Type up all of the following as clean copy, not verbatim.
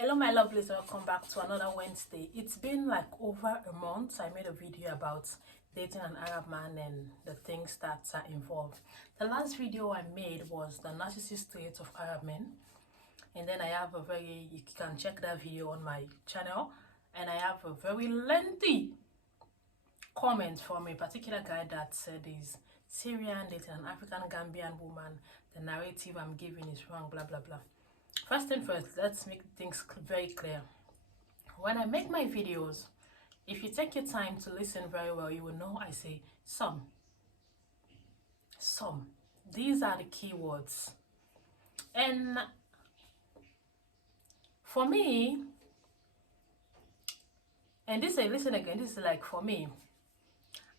Hello my lovelies, welcome back to another Wednesday. It's been like over a month. I made a video about dating an Arab man and the things that are involved. The last video I made was the narcissist traits of Arab men, and then I have a very, you can check that video on my channel, and I have a very lengthy comment from a particular guy that said he's Syrian, dating an African Gambian woman, the narrative I'm giving is wrong, blah blah blah. First thing first, let's make things very clear. When I make my videos, if you take your time to listen very well, you will know I say some. These are the keywords. And for me, and this, listen again, this is like for me,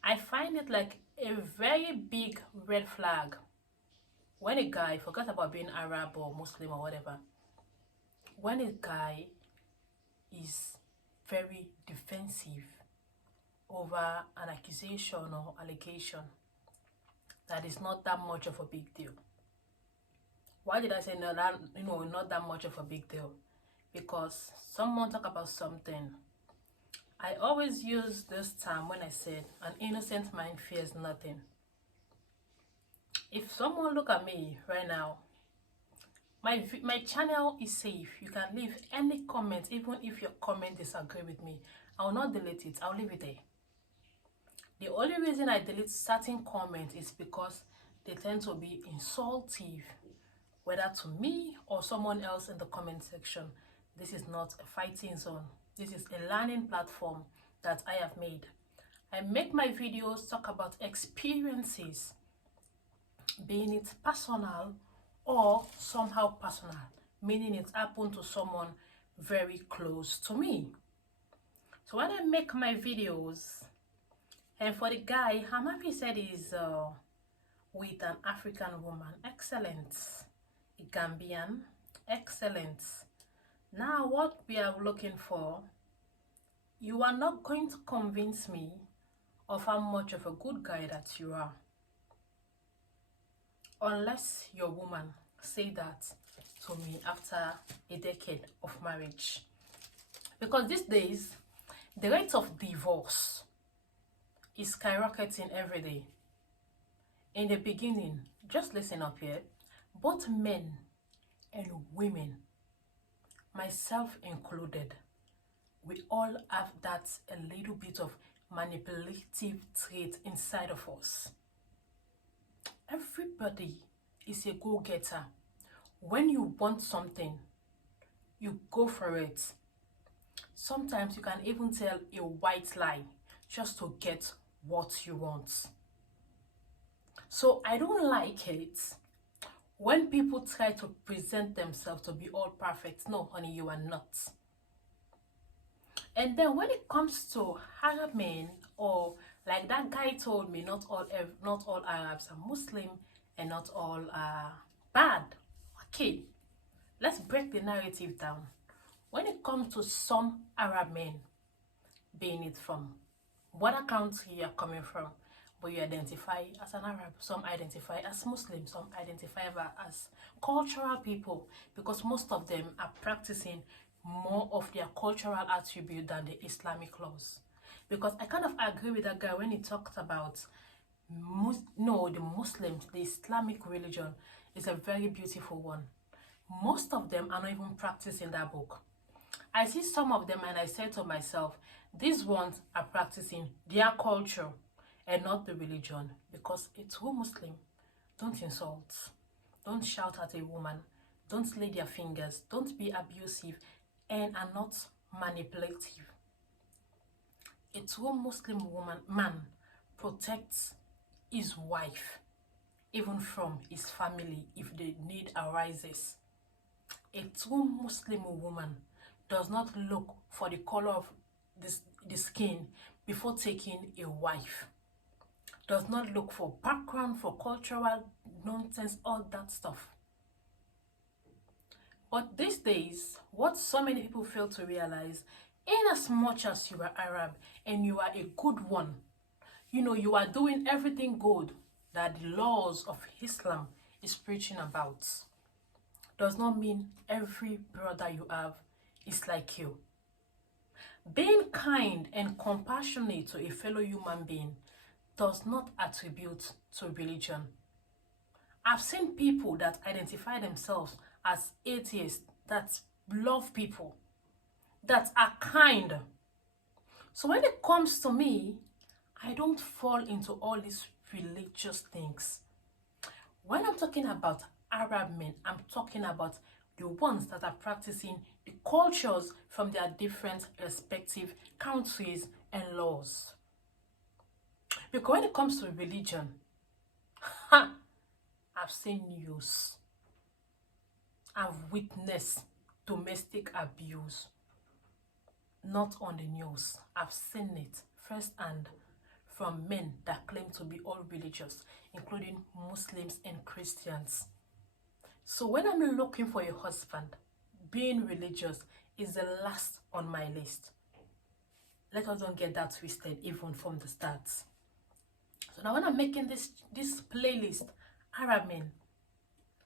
I find it like a very big red flag when a guy, forget about being Arab or Muslim or whatever, when a guy is very defensive over an accusation or allegation that is not that much of a big deal. Why did I say no, that, not that much of a big deal? Because someone talk about something. I always use this term when I said an innocent mind fears nothing. If someone look at me right now, my channel is safe. You can leave any comment, even if your comment disagree with me. I will not delete it. I'll leave it there. The only reason I delete certain comments is because they tend to be insultive, whether to me or someone else in the comment section. This is not a fighting zone. This is a learning platform that I have made. I make my videos talk about experiences, being it personal or somehow personal, meaning it happened to someone very close to me. So when I make my videos, and for the guy, I'm happy said he's with an African woman, excellent. A Gambian, excellent. Now what we are looking for, you are not going to convince me of how much of a good guy that you are, unless your woman say that to me after a decade of marriage. Because these days, the rate of divorce is skyrocketing every day. In the beginning, just listen up here, both men and women, myself included, we all have that a little bit of manipulative trait inside of us. Everybody is a go-getter. When you want something, you go for it. Sometimes you can even tell a white lie just to get what you want. So I don't like it when people try to present themselves to be all perfect. No, honey, you are not. And then when it comes to Arab men, or like that guy told me, not all Arabs are Muslim and not all are bad. Okay, let's break the narrative down. When it comes to some Arab men, being it from whatever country you're coming from, but you identify as an Arab, some identify as Muslim, some identify as cultural people, because most of them are practicing more of their cultural attribute than the Islamic laws. Because I kind of agree with that guy when he talked about the Muslims, the Islamic religion is a very beautiful one. Most of them are not even practicing that book. I see some of them and I say to myself, these ones are practicing their culture and not the religion, because a true Muslim don't insult, don't shout at a woman, don't lay their fingers, don't be abusive, and are not manipulative. A true Muslim man protects his wife, even from his family if the need arises. A true Muslim woman does not look for the color of the skin before taking a wife. Does not look for background, for cultural nonsense, all that stuff. But these days, what so many people fail to realize, in as much as you are Arab and you are a good one, you are doing everything good that the laws of Islam is preaching about, does not mean every brother you have is like you. Being kind and compassionate to a fellow human being does not attribute to religion. I've seen people that identify themselves as atheists that love people, that are kind. So when it comes to me, I don't fall into all these religious things. When I'm talking about Arab men, I'm talking about the ones that are practicing the cultures from their different respective countries and laws. Because when it comes to religion, ha, I've seen news. I've witnessed domestic abuse. Not on the news. I've seen it firsthand from men that claim to be all religious, including Muslims and Christians. So when I'm looking for a husband, being religious is the last on my list. Let us don't get that twisted even from the start. So now when I'm making this playlist, Arab men,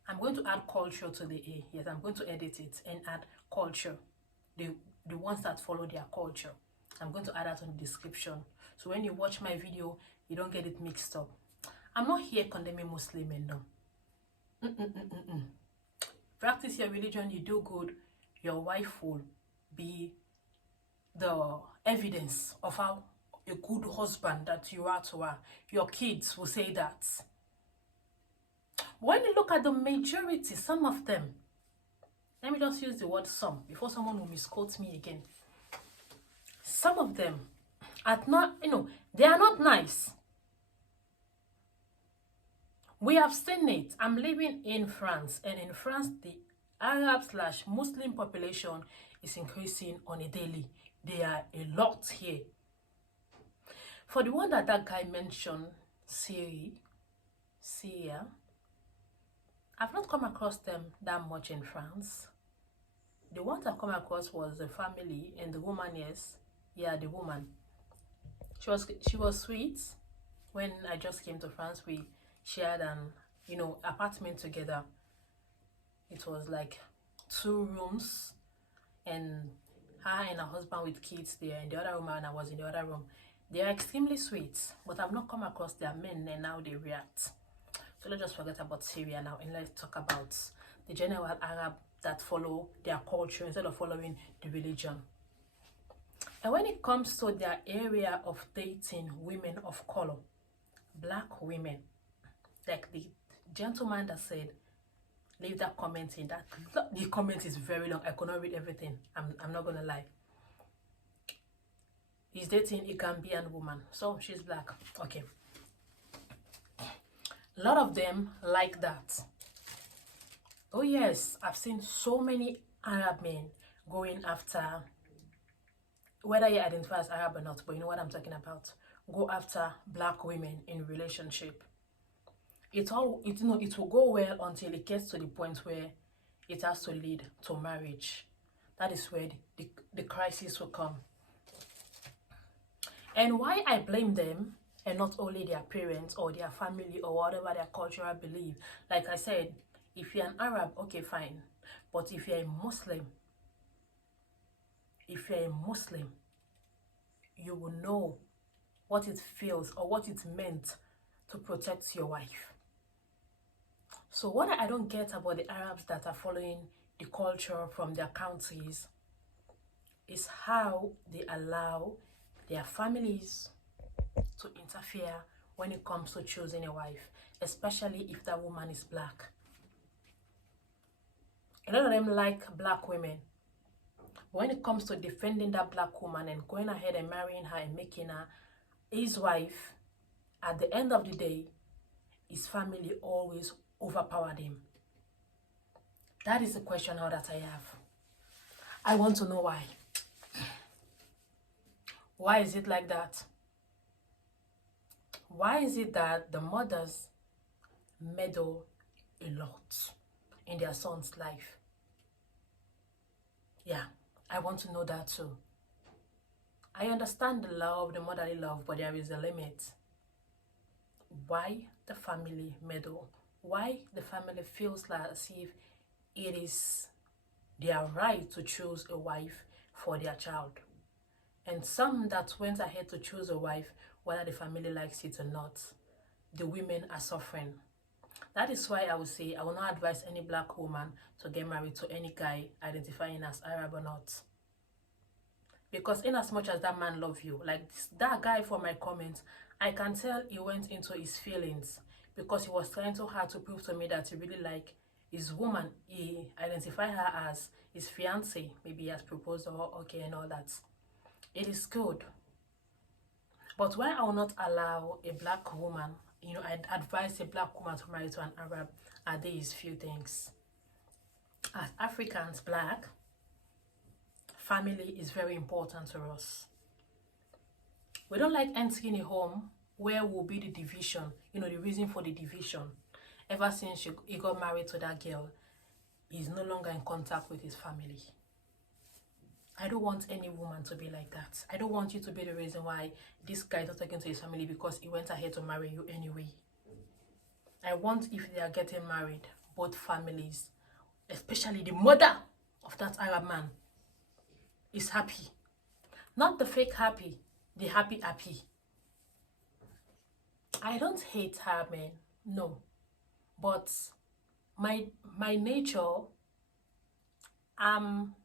I'm going to add culture to the A. Yes, I'm going to edit it and add culture. The ones that follow their culture. I'm going to add that on the description. So when you watch my video, you don't get it mixed up. I'm not here condemning Muslim men, no. Practice your religion, you do good. Your wife will be the evidence of how a good husband that you are to her. Your kids will say that. When you look at the majority, some of them, let me just use the word some before someone will misquote me again. Some of them are not, they are not nice. We have seen it. I'm living in France, and in France, the Arab/Muslim population is increasing on a daily. There are a lot here. For the one that guy mentioned, Syria, I've not come across them that much in France. The ones I've come across was the family and the woman, yes. Yeah, the woman. She was sweet. When I just came to France, we shared an apartment together. It was like 2 rooms, and her and her husband with kids there in the other room, and I was in the other room. They are extremely sweet, but I've not come across their men and how they react. So let's just forget about Syria now and let's talk about the general Arab that follow their culture instead of following the religion. And when it comes to their area of dating women of color, black women, like the gentleman that said, leave that comment in that. The comment is very long. I could not read everything. I'm not gonna lie. He's dating a Gambian woman, so she's black. Okay. A lot of them like that. Oh yes, I've seen so many Arab men going after, whether you identify as Arab or not, but you know what I'm talking about. Go after black women in relationship. It will go well until it gets to the point where it has to lead to marriage. That is where the crisis will come. And why I blame them, and not only their parents or their family or whatever their cultural belief. Like I said, if you're an Arab, okay, fine. But if you're a Muslim, you will know what it feels or what it meant to protect your wife. So what I don't get about the Arabs that are following the culture from their countries is how they allow their families to interfere when it comes to choosing a wife, especially if that woman is black. A lot of them like black women. When it comes to defending that black woman and going ahead and marrying her and making her his wife, at the end of the day, his family always overpowered him. That is the question now that I have. I want to know why. Why is it like that? Why is it that the mothers meddle a lot in their son's life? Yeah, I want to know that too. I understand the love, the motherly love, but there is a limit. Why the family meddle? Why the family feels like as if it is their right to choose a wife for their child. And some that went ahead to choose a wife, whether the family likes it or not, the women are suffering. That is why I would say I will not advise any black woman to get married to any guy identifying as Arab or not. Because in as much as that man love you, like that guy from my comments, I can tell he went into his feelings because he was trying so hard to prove to me that he really like his woman. He identified her as his fiance. Maybe he has proposed or okay and all that. It is good. But why I will not allow a black woman, I advise a black woman to marry to an Arab are these few things. As Africans, black, family is very important to us. We don't like entering a home where will be the division, the reason for the division. Ever since he got married to that girl, he's no longer in contact with his family. I don't want any woman to be like that. I don't want you to be the reason why this guy is not talking to his family because he went ahead to marry you anyway. I want, if they are getting married, both families, especially the mother of that Arab man, is happy. Not the fake happy, the happy happy. I don't hate her, man. No. But my nature, I'm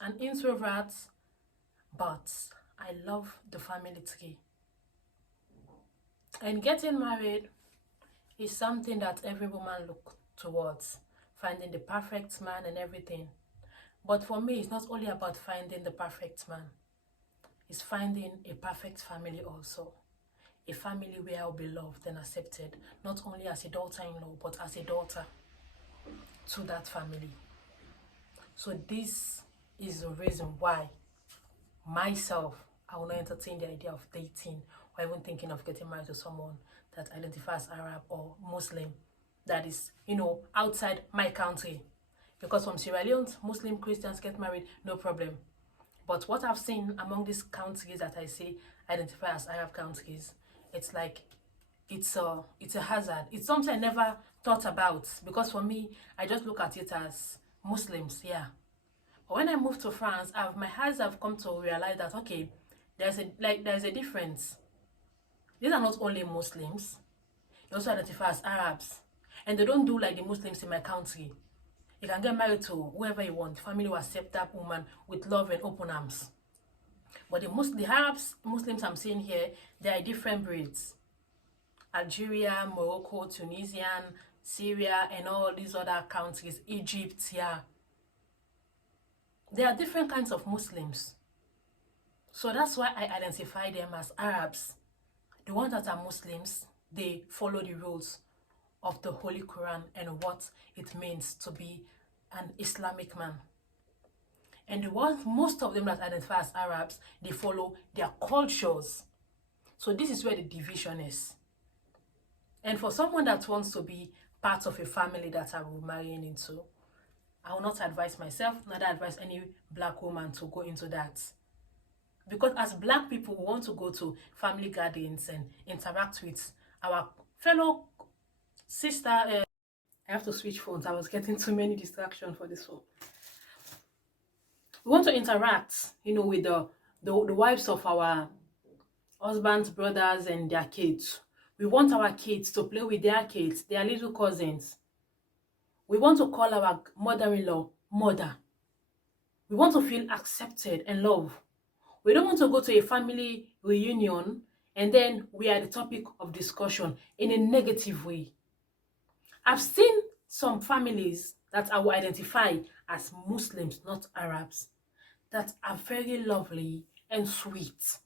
an introvert, but I love the family tree. And getting married is something that every woman looks towards, finding the perfect man and everything. But for me, it's not only about finding the perfect man. It's finding a perfect family also. A family where I'll be loved and accepted, not only as a daughter-in-law, but as a daughter to that family. So this is the reason why myself, I will not entertain the idea of dating or even thinking of getting married to someone that identifies Arab or Muslim that is, outside my country. Because from Sierra Leone, Muslim Christians get married, no problem. But what I've seen among these countries that I say identify as Arab countries, it's like it's a hazard. It's something I never thought about because for me, I just look at it as Muslims, yeah. But when I moved to France, my eyes have come to realize that okay, there's a difference. These are not only Muslims; they also identify as Arabs, and they don't do like the Muslims in my country. You can get married to whoever you want. Family will accept that woman with love and open arms. But the Arabs, Muslims I'm seeing here, they are different breeds. Algeria, Morocco, Tunisian, Syria, and all these other countries, Egypt, yeah. There are different kinds of Muslims. So that's why I identify them as Arabs. The ones that are Muslims, they follow the rules of the Holy Quran and what it means to be an Islamic man. And the ones, most of them that identify as Arabs, they follow their cultures. So this is where the division is. And for someone that wants to be part of a family that I will marry into, I will not advise myself, neither advise any black woman to go into that. Because as black people, we want to go to family gatherings and interact with our fellow sister. I have to switch phones. I was getting too many distractions for this phone. We want to interact, with the wives of our husbands, brothers, and their kids. We want our kids to play with their kids, their little cousins. We want to call our mother-in-law mother. We want to feel accepted and loved. We don't want to go to a family reunion and then we are the topic of discussion in a negative way. I've seen some families that I will identify as Muslims, not Arabs, that are very lovely and sweet.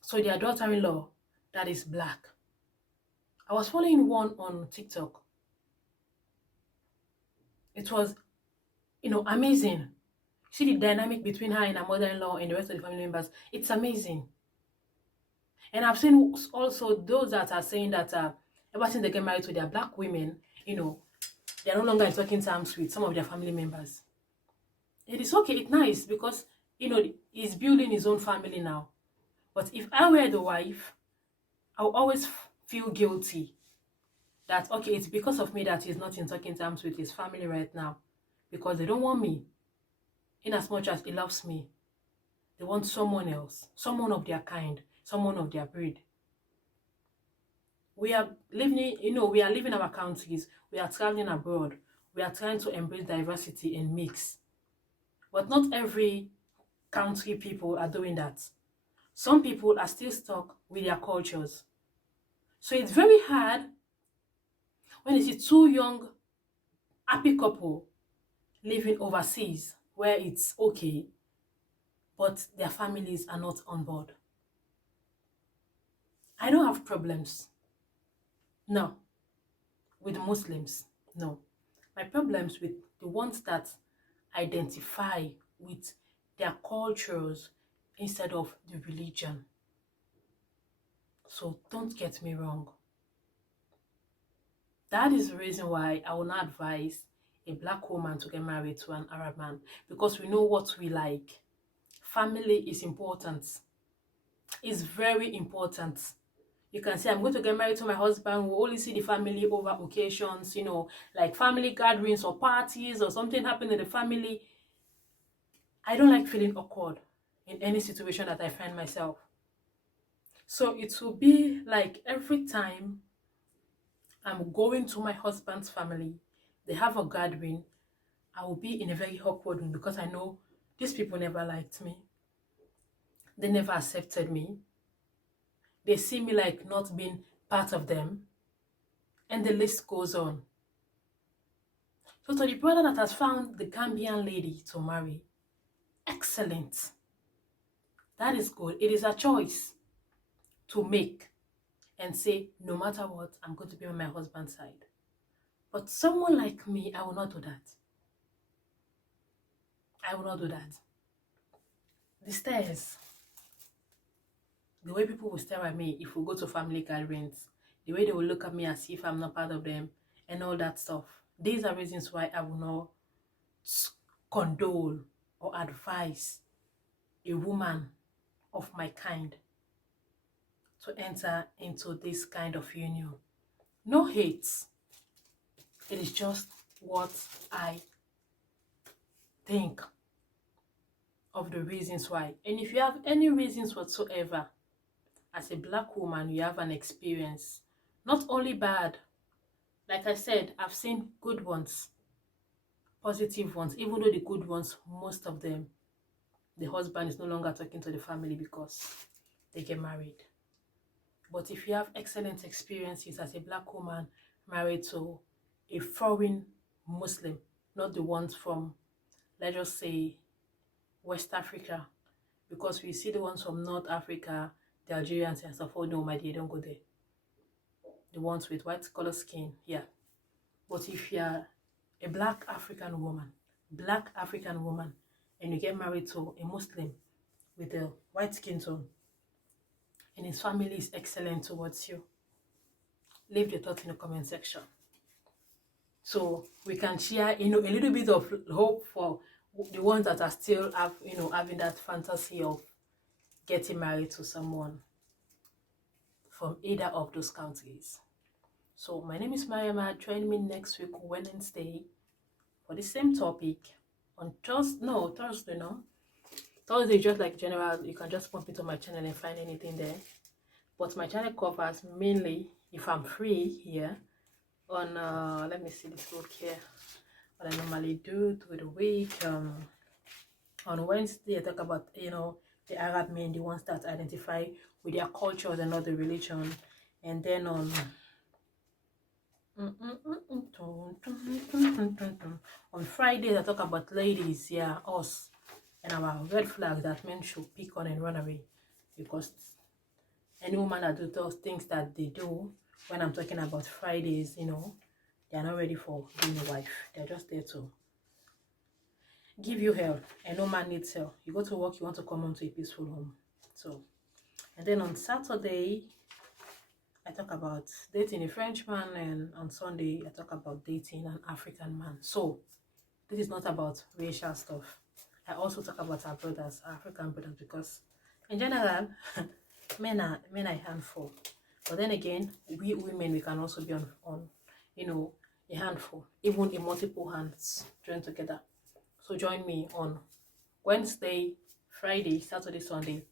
So their daughter-in-law that is black. I was following one on TikTok. It was, amazing. See the dynamic between her and her mother-in-law and the rest of the family members. It's amazing. And I've seen also those that are saying that ever since they get married to their black women, they're no longer in talking terms with some of their family members. It is okay, it's nice because, he's building his own family now. But if I were the wife, I'll always feel guilty that, okay, it's because of me that he's not in talking terms with his family right now. because they don't want me. In as much as he loves me, they want someone else, someone of their kind, someone of their breed. We are living, we are leaving our countries, we are traveling abroad, we are trying to embrace diversity and mix. But not every country people are doing that. Some people are still stuck with their cultures. So it's very hard when you see two young, happy couple living overseas where it's okay, but their families are not on board. I don't have problems. No. With the Muslims. No. My problems with the ones that identify with their cultures instead of the religion. So don't get me wrong. That is the reason why I will not advise a black woman to get married to an Arab man, because we know what we like. Family is important. It's very important. You can say, I'm going to get married to my husband. We only see the family over occasions, like family gatherings or parties or something happened in the family. I don't like feeling awkward in any situation that I find myself. So it will be like every time I'm going to my husband's family, they have a gathering, I will be in a very awkward mood because I know these people never liked me. They never accepted me. They see me like not being part of them. And the list goes on. So to the brother that has found the Gambian lady to marry, excellent. That is good. It is a choice to make and say, no matter what, I'm going to be on my husband's side. But someone like me, I will not do that. I will not do that. The stares, the way people will stare at me if we go to family gatherings, the way they will look at me as if I'm not part of them, and all that stuff. These are reasons why I will not condole or advise a woman of my kind to enter into this kind of union. No hate. It is just what I think of the reasons why. And if you have any reasons whatsoever, as a black woman, you have an experience, not only bad. Like I said, I've seen good ones, positive ones, even though the good ones, most of them, the husband is no longer talking to the family because they get married. But if you have excellent experiences as a black woman married to a foreign Muslim, not the ones from, let's just say, West Africa, because we see the ones from North Africa, the Algerians and stuff, oh no, my dear, don't go there. The ones with white color skin, yeah. But if you're a black African woman, and you get married to a Muslim with a white skin tone, and his family is excellent towards you, leave your thoughts in the comment section. So we can share, a little bit of hope for the ones that are still having that fantasy of getting married to someone from either of those countries. So my name is Mariama. Join me next week Wednesday for the same topic on Thursday. Thursday is just like general. You can just pump into my channel and find anything there. But my channel covers mainly, if I'm free here, on let me see this book here. What I normally do through the week. On Wednesday I talk about the Arab men, the ones that identify with their cultures and not the religion. And then on Fridays I talk about ladies, yeah, us, and our red flags that men should pick on and run away, because any woman that do those things that they do, when I'm talking about Fridays, they're not ready for being a wife. They're just there to give you hell, and no man needs hell. You go to work, you want to come home to a peaceful home. So, and then on Saturday I talk about dating a Frenchman, and on Sunday I talk about dating an African man. So this is not about racial stuff. I also talk about our brothers, our African brothers, because in general men are a handful. But then again, we women, we can also be on a handful, even in multiple hands joined together. So join me on Wednesday, Friday, Saturday, Sunday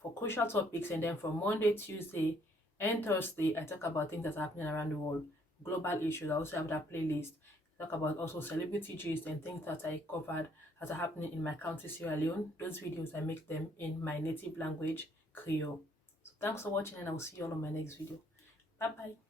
for crucial topics, and then from Monday, Tuesday, and Thursday, I talk about things that are happening around the world, global issues. I also have that playlist. Talk about also celebrity gist and things that I covered that are happening in my country, Sierra Leone. Those videos, I make them in my native language, Creole. So thanks for watching, and I will see you all on my next video. Bye bye.